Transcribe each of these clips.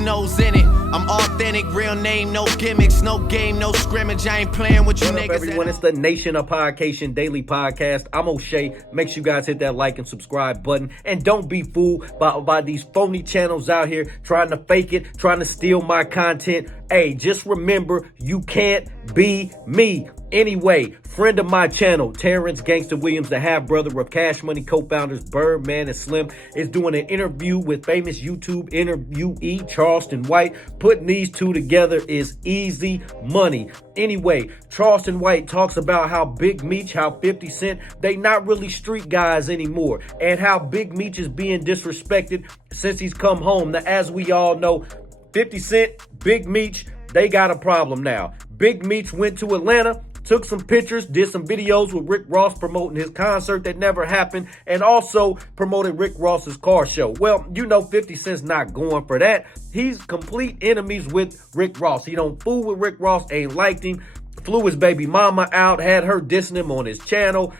your nose in it. I'm authentic, real name, no gimmicks, no game, no scrimmage. I ain't playing with you niggas. What up, everyone? It's the Nation of Podcation Daily Podcast. I'm O'Shea. Make sure you guys hit that like and subscribe button. And don't be fooled by these phony channels out here trying to fake it, trying to steal my content. Hey, just remember, you can't be me. Anyway, friend of my channel, Terrence Gangsta Williams, the half-brother of Cash Money co-founders Birdman and Slim, is doing an interview with famous YouTube interviewee Charleston White. Putting these two together is easy money. Anyway, Charleston White talks about how Big Meech, how 50 Cent, they not really street guys anymore, and how Big Meech is being disrespected since he's come home. Now, as we all know, 50 Cent, Big Meech, they got a problem now. Big Meech went to Atlanta, took some pictures, did some videos with Rick Ross promoting his concert that never happened, and also promoted Rick Ross's car show. Well, you know 50 Cent's not going for that. He's complete enemies with Rick Ross. He don't fool with Rick Ross, ain't liked him, flew his baby mama out, had her dissing him on his channel,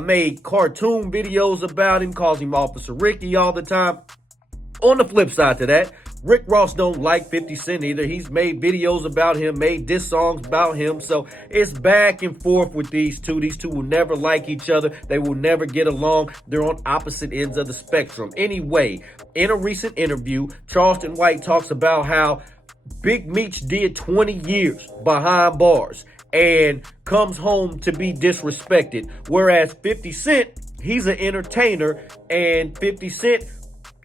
made cartoon videos about him, calls him Officer Ricky all the time. On the flip side to that, Rick Ross don't like 50 Cent either. He's made videos about him, made diss songs about him. So it's back and forth with these two. These two will never like each other. They will never get along. They're on opposite ends of the spectrum. Anyway, in a recent interview, Charleston White talks about how Big Meech did 20 years behind bars and comes home to be disrespected. Whereas 50 Cent, he's an entertainer, and 50 Cent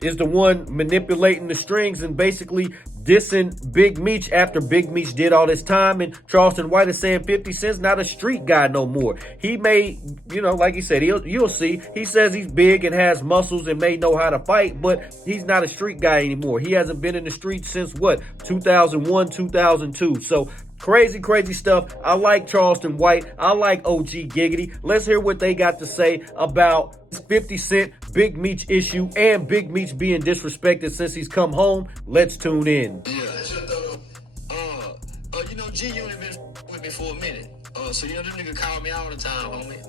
is the one manipulating the strings and basically dissing Big Meech after Big Meech did all this time. And Charleston White is saying 50 Cent's not a street guy no more. He may, like he said, you'll see. He says he's big and has muscles and may know how to fight, but he's not a street guy anymore. He hasn't been in the streets since what, 2001, 2002. So crazy stuff. I like Charleston White. I like OG Giggity. Let's hear what they got to say about 50 Cent, Big Meech issue, and Big Meech being disrespected since he's come home. Let's tune in. Yeah, G, you only been with me for a minute. So them niggas call me all the time, homie.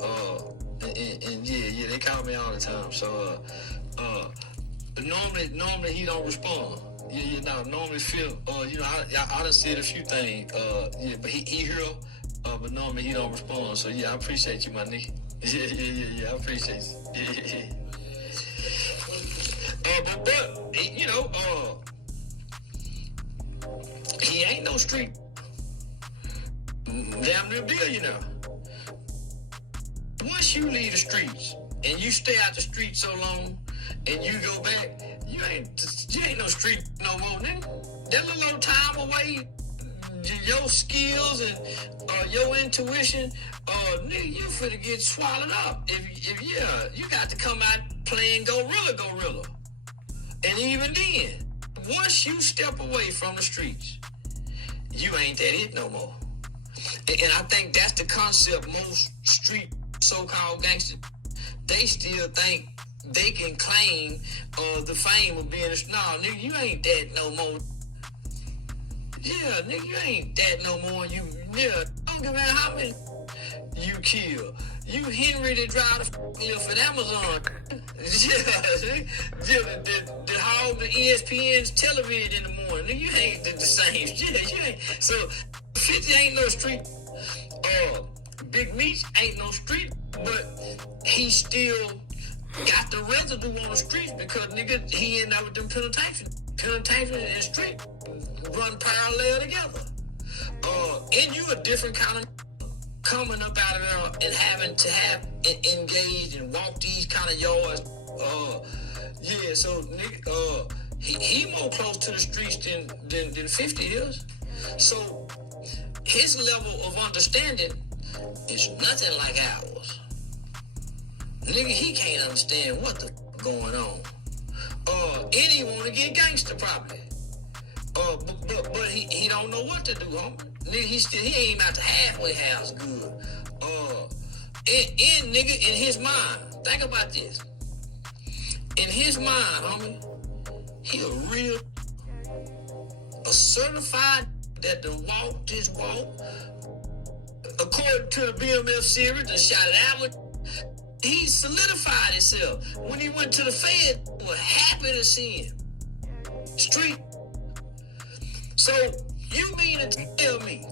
And yeah, they call me all the time. So normally he don't respond. Normally feel, I done said a few things, but he here, but normally he don't respond. So yeah, I appreciate you, my nigga. Yeah, I appreciate you. But he ain't no street damn near billionaire. Once you leave the streets and you stay out the streets so long and you go back, you ain't no street no more, nigga. That little old time away, your skills and your intuition, nigga, you finna get swallowed up. If you got to come out playing gorilla. And even then, once you step away from the streets, you ain't that it no more. And I think that's the concept most street so-called gangsters, they still think they can claim the fame of being a... Nah, nigga, you ain't that no more. Yeah, nigga, you ain't that no more. I don't give a how many you kill. You Henry that drive the lift at Amazon. The hog the ESPN's television in the morning. Nigga, you ain't the same. Yeah, you ain't. So 50 ain't no street. Big Meech ain't no street, but he still got the residue on the streets because nigga he ended up with them penetration and street run parallel together. And you a different kind of coming up out of there and having to have engaged and walk these kind of yards. So nigga, he more close to the streets than 50 is. So his level of understanding is nothing like ours. Nigga, he can't understand what the going on. And he want to get gangster probably. But he don't know what to do, homie. Nigga, he ain't out the halfway house good. And nigga, in his mind, think about this. In his mind, homie, he a certified that done walked this walk. According to the BMF series, the shot at Allen, he solidified himself. When he went to the Fed, we were happy to see him. Street. So you mean to tell me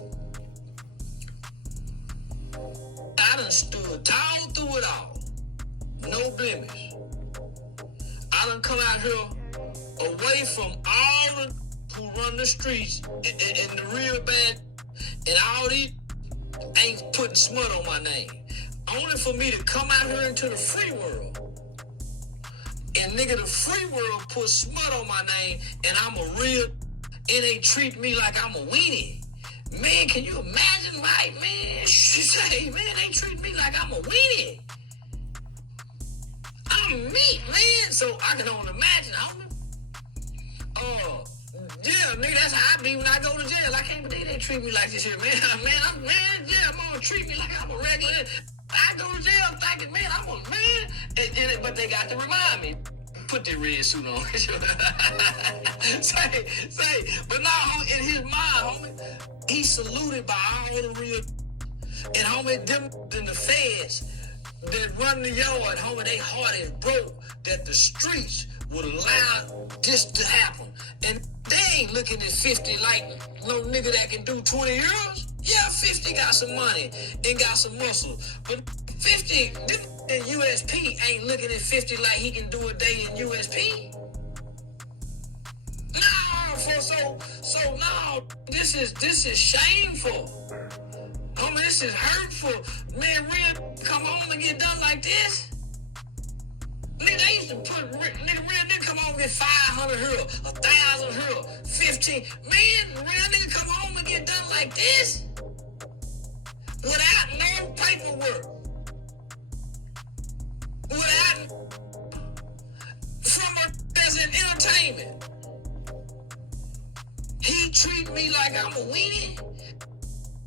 I done stood tall through it all, no blemish. I done come out here away from all the who run the streets and the real bad, and all these ain't putting smut on my name. Only for me to come out here into the free world. And nigga, the free world put smut on my name, and I'm a real, and they treat me like I'm a weenie. Man, can you imagine, right, man? Say, man, they treat me like I'm a weenie. I'm meat, man. So I can only imagine, homie. Yeah, nigga, that's how I be when I go to jail. I can't believe they treat me like this here, man. Yeah, I'm gonna treat me like I'm a regular. I go to jail thinking, man, I'm a man. But they got to remind me. Put that red suit on. say, but now in his mind, homie, he's saluted by all the real. And homie, them in the feds that run the yard, homie, they heart is broke that the streets would allow this to happen. And they ain't looking at 50 like no nigga that can do 20 years. Yeah, 50 got some money and got some muscle. But 50, them in USP ain't looking at 50 like he can do a day in USP. So no, this is shameful. Homie, this is hurtful. Man, real come home and get done like this? Nigga, they used to put, real nigga come home and get 500 here, 1,000 here, 15. Man, real nigga come home and get done like this? Without no paperwork. From as an entertainment. He treat me like I'm a weenie.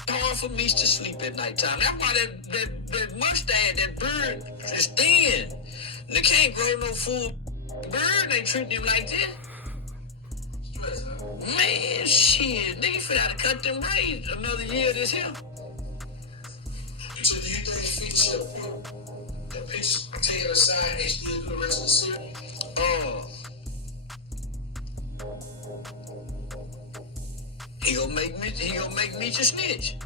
Hard for Meech to sleep at nighttime. That's why that mustache, that bird is thin. They can't grow no full bird. They treat them like that. Man, shit. They finna have to cut them braids another year this year. So do you think feature the pitch take it aside and still do the rest of the series? He gonna make Meech a snitch.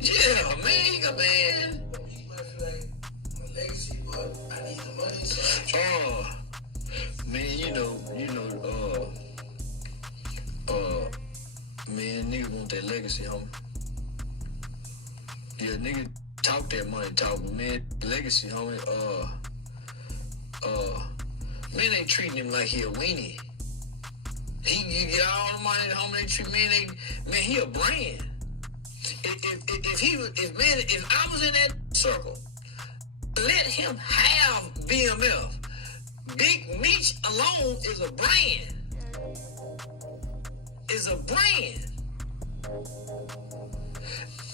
Yeah, man, he gonna, man. He might feel like I'm a legacy, but I need the money. So Man, man, nigga want that legacy, homie. Yeah, nigga talk that money talk, but man, legacy, homie, man, they treating him like he a weenie. He get all the money, homie, they treat man, he a brand. If I was in that circle, let him have BMF. Big Meech alone is a brand.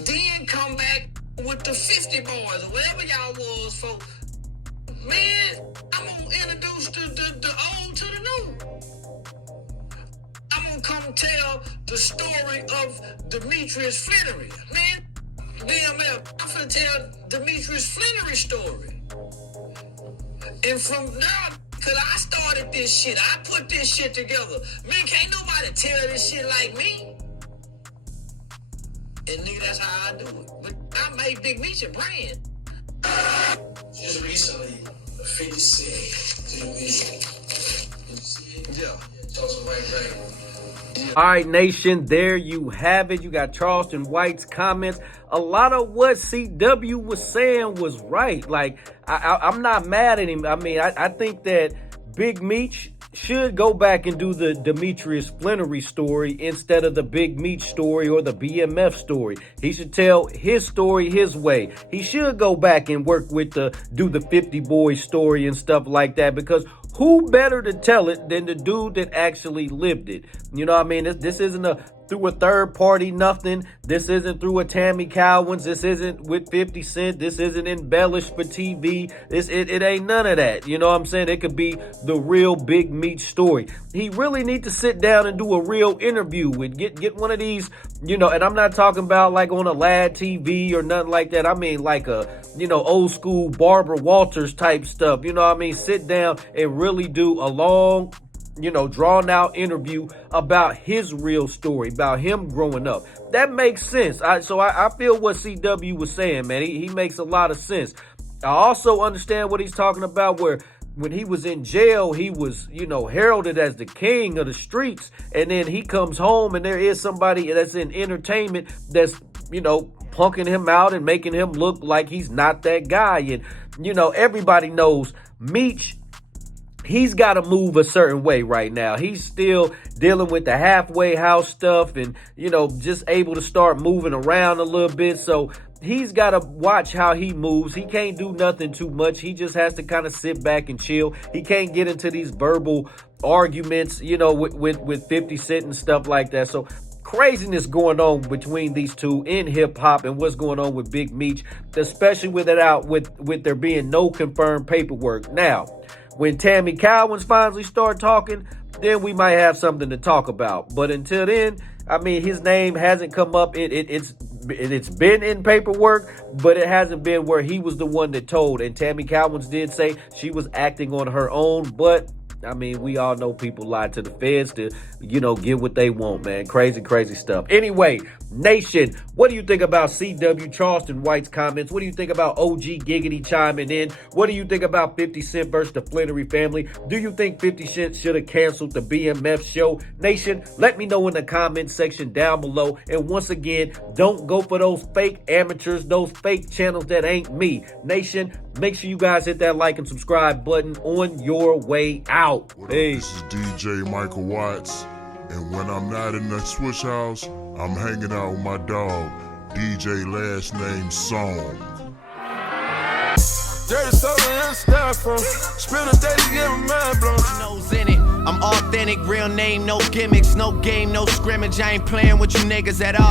Then come back with the 50 boys or whatever y'all was for. Man, I'm gonna introduce the old to the new. I'm gonna come tell the story of Demetrius Flannery. Man, BMF, I'm finna tell Demetrius Flannery story. And from now, cause I started this shit, I put this shit together. Man, can't nobody tell this shit like me. And nigga, that's how I do it. But I made Big Meech a brand. just recently, 50 Cent did a video. Yeah. Charleston White Dragon. All right, nation, there you have it. You got Charleston White's comments. A lot of what CW was saying was right. Like, I'm not mad at him. I mean, I think that Big Meech should go back and do the Demetrius Flannery story instead of the Big Meech story or the BMF story. He should tell his story his way. He should go back and work with do the 50 Boys story and stuff like that, because who better to tell it than the dude that actually lived it? You know what I mean? This isn't through a third party nothing. This isn't through a Tammy Cowens. This isn't with 50 Cent. This isn't embellished for TV. It ain't none of that. You know what I'm saying? It could be the real Big Meech story. He really need to sit down and do a real interview with get one of these, and I'm not talking about like on a Lad TV or nothing like that. I mean like a, old school Barbara Walters type stuff. You know what I mean? Sit down and really do a long drawn out interview about his real story, about him growing up. That makes sense. So I feel what CW was saying, man. He makes a lot of sense. I also understand what he's talking about, where when he was in jail, he was, heralded as the king of the streets. And then he comes home and there is somebody that's in entertainment that's, punking him out and making him look like he's not that guy. And, everybody knows Meech, he's got to move a certain way right now. He's still dealing with the halfway house stuff and, just able to start moving around a little bit. So he's got to watch how he moves. He can't do nothing too much. He just has to kind of sit back and chill. He can't get into these verbal arguments, with 50 Cent and stuff like that. So craziness going on between these two in hip hop and what's going on with Big Meech, especially with there being no confirmed paperwork. Now, when Tammy Cowens finally start talking, then we might have something to talk about. But until then, his name hasn't come up. It's been in paperwork, but it hasn't been where he was the one that told. And Tammy Cowens did say she was acting on her own, but we all know people lie to the feds to, get what they want, man. Crazy, crazy stuff. Anyway, Nation, what do you think about CW Charleston White's comments? What do you think about OG Giggity chiming in? What do you think about 50 Cent versus the Flannery family? Do you think 50 Cent should have canceled the BMF show? Nation, let me know in the comment section down below. And once again, don't go for those fake amateurs, those fake channels that ain't me. Nation, make sure you guys hit that like and subscribe button on your way out. What up, this is DJ Michael Watts, and when I'm not in the switch house, I'm hanging out with my dog, DJ last name Song. Dirty something and stuff from spend a day to get my mind blown. Nose in it. I'm authentic, real name, no gimmicks, no game, no scrimmage. I ain't playing with you niggas at all.